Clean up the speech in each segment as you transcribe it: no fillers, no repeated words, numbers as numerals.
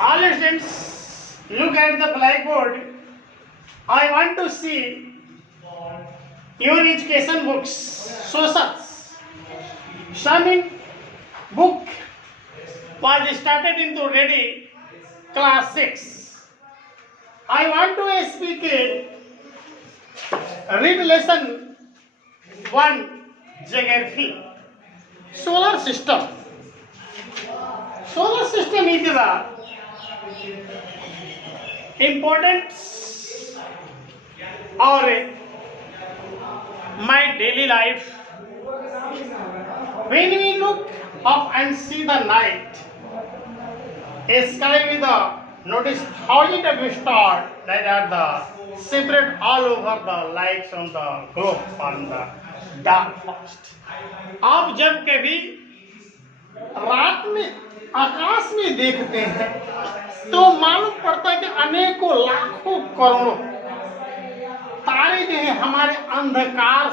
All students, look at the blackboard. I want to see your education books, socials. Some in book was started into already class 6. I want to speak it. Read lesson 1, geography. Solar system. Solar system is the important or my daily life. When we look up and see the night, a sky with the notice thousands of stars that are the separate all over the lights on the globe on the dark forest. आप जब कभी रात में आकाश में देखते हैं तो मालूम पड़ता है कि अनेकों लाखों करोड़ों तारे जो है हमारे अंधकार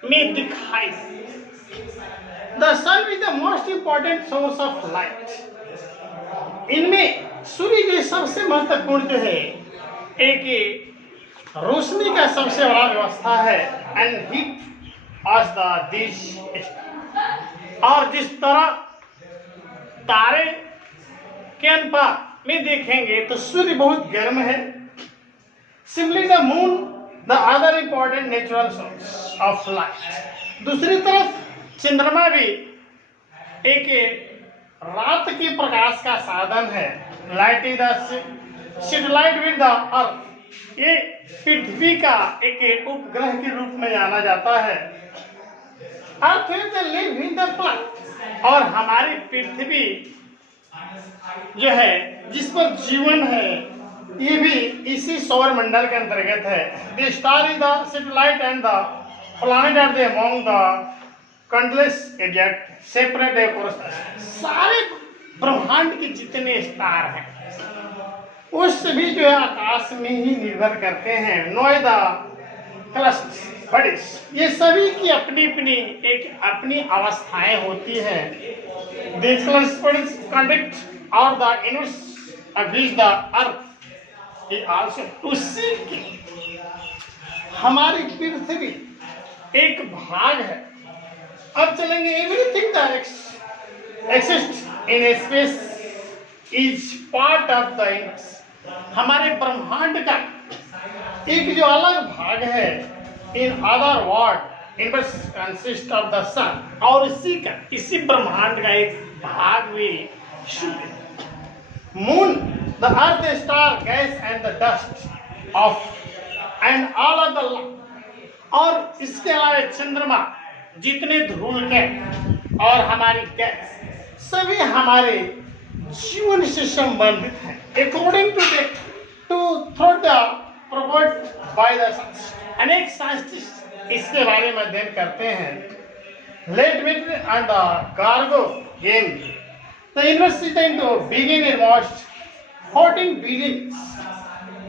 में दिखाई। The sun is the most important source of light. इनमें सूर्य जो सबसे महत्वपूर्ण जो है एक रोशनी का सबसे बड़ा व्यवस्था है and heat as the dish। और जिस तरह तारे के अनुपात में देखेंगे तो सूर्य बहुत गर्म है। Similarly the moon the other important natural source of light. दूसरी तरफ चंद्रमा भी एक रात के प्रकाश का साधन है। Light is the satellite with the earth. ये पृथ्वी का एक उपग्रह के रूप में जाना जाता है। Earth is the live in the planet. और हमारी पृथ्वी जो है जिस पर जीवन है ये भी इसी सौर मंडल के अंतर्गत है। The star is the satellite and the planet are the among the countless object separate course. सारे ब्रह्मांड के जितने स्टार हैं वो सभी जो है आकाश में ही निर्भर करते हैं। नोएडा क्लस्टर्स बड़िस ये सभी की अपनी अपनी एक अपनी अवस्थाएं होती हैं। These clusters conduct or the universe of which the earth is also to see कि हमारी पृथ्वी एक भाग है। अब चलेंगे everything that exists in space is part of the universe। हमारे ब्रह्मांड का एक जो अलग भाग है in other word inverse consist of the sun. और इसी ब्रह्मांड का एक भाग भी सूर्य। Moon the earth star gas and the dust of and all of the. और इसके अलावा चंद्रमा जितने धूल के और हमारी गैस सभी हमारे जीवन से संबंधित हैं। According to thought provide by the scientist. अनेक साइंटिस्ट इसके बारे में अध्ययन करते हैं। Let wit and the cargo game the university to begin in most 14 billion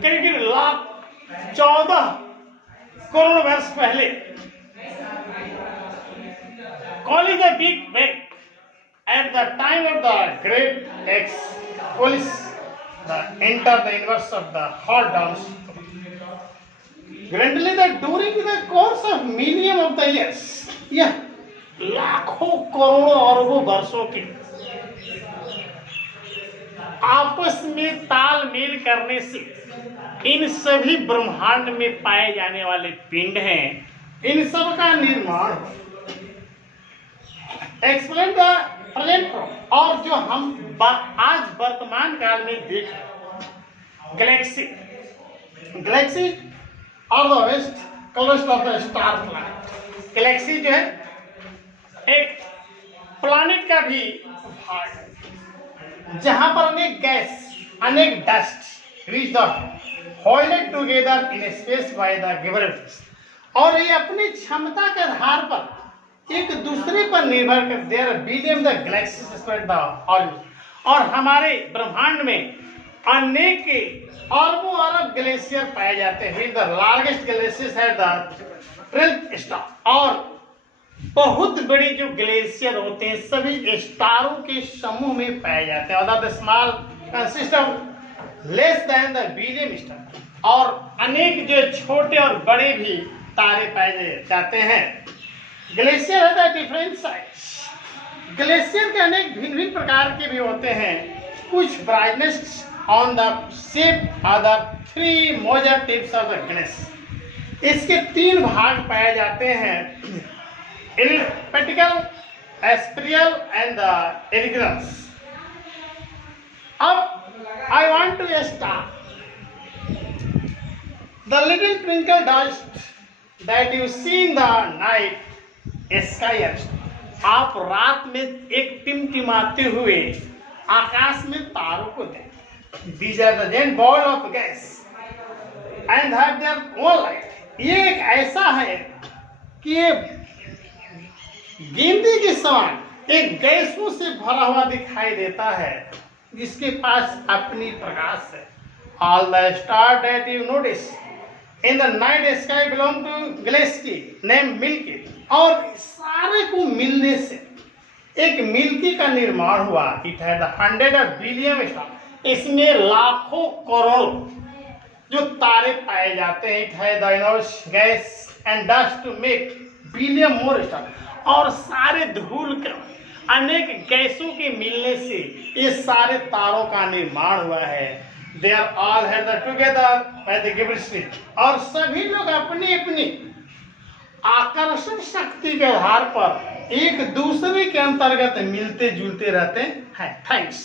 करीब लाख 14 करोड़ वर्ष पहले call the big bang at the time of the great explosion enter the universe of the hot downs gradually that during the course of million of the years यह लाखों करोड़ों अरबों वर्षों के आपस में तालमेल करने से इन सभी ब्रह्मांड में पाए जाने वाले पिंड हैं इन सब का निर्माण एक्सप्लेन द प्रेजेंट। और जो हम आज वर्तमान काल में देख गैलेक्सी और the vast cluster of the star planet. Galaxy जो है एक प्लैनेट का भी भाग है जहां पर अनेक गैस अनेक dust reach the holded together in space bye the gravity. और ये अपनी क्षमता के आधार पर एक दूसरे पर निर्भर कर there billion the galaxies spread the orbit. और हमारे ब्रह्मांड में अनेक अरबों अरब ग्लेशियर पाए जाते हैं। द लार्जेस्ट ग्लेशियर है द ट्रेल्थ स्टार। और बहुत बड़े जो ग्लेशियर होते हैं सभी स्टारों के समूह में पाए जाते हैं। और the small consist of less than the billion star, और अनेक जो छोटे और बड़े भी तारे पाए जाते हैं। ग्लेशियर है द डिफरेंट साइज, ग्लेशियर के अनेक भिन्न भिन्न प्रकार के भी होते हैं। कुछ brightness on the shape are the three major tips of the glacier, इसके तीन भाग पाए जाते हैं, elliptical, spiral and the irregular. अब I want to start the little twinkle dust that you see in the night sky. आप रात में एक टिमटिमाते हुए आकाश में तारों को देखें। These are the giant ball of gas and have their own light। ये एक ऐसा है कि ये गेंदे के समान एक गैसों से भरा हुआ दिखाई देता है, जिसके पास अपनी प्रकाश है। All the stars that you notice in the night sky belong to galaxy named Milky। और सारे को मिलने से एक मिल्की का निर्माण हुआ। इट है द 100 बिलियन स्टार, इसमें लाखों करोड़ों जो तारे पाए जाते हैं। इट है the inners gas and dust to make billion more star, और सारे धूल के अनेक गैसों के मिलने से ये सारे तारों का निर्माण हुआ है। They are all have the together by the gravity, और सभी लोग अपनी अपनी आकर्षण शक्ति के आधार पर एक दूसरे के अंतर्गत मिलते जुलते रहते हैं। थैंक्स।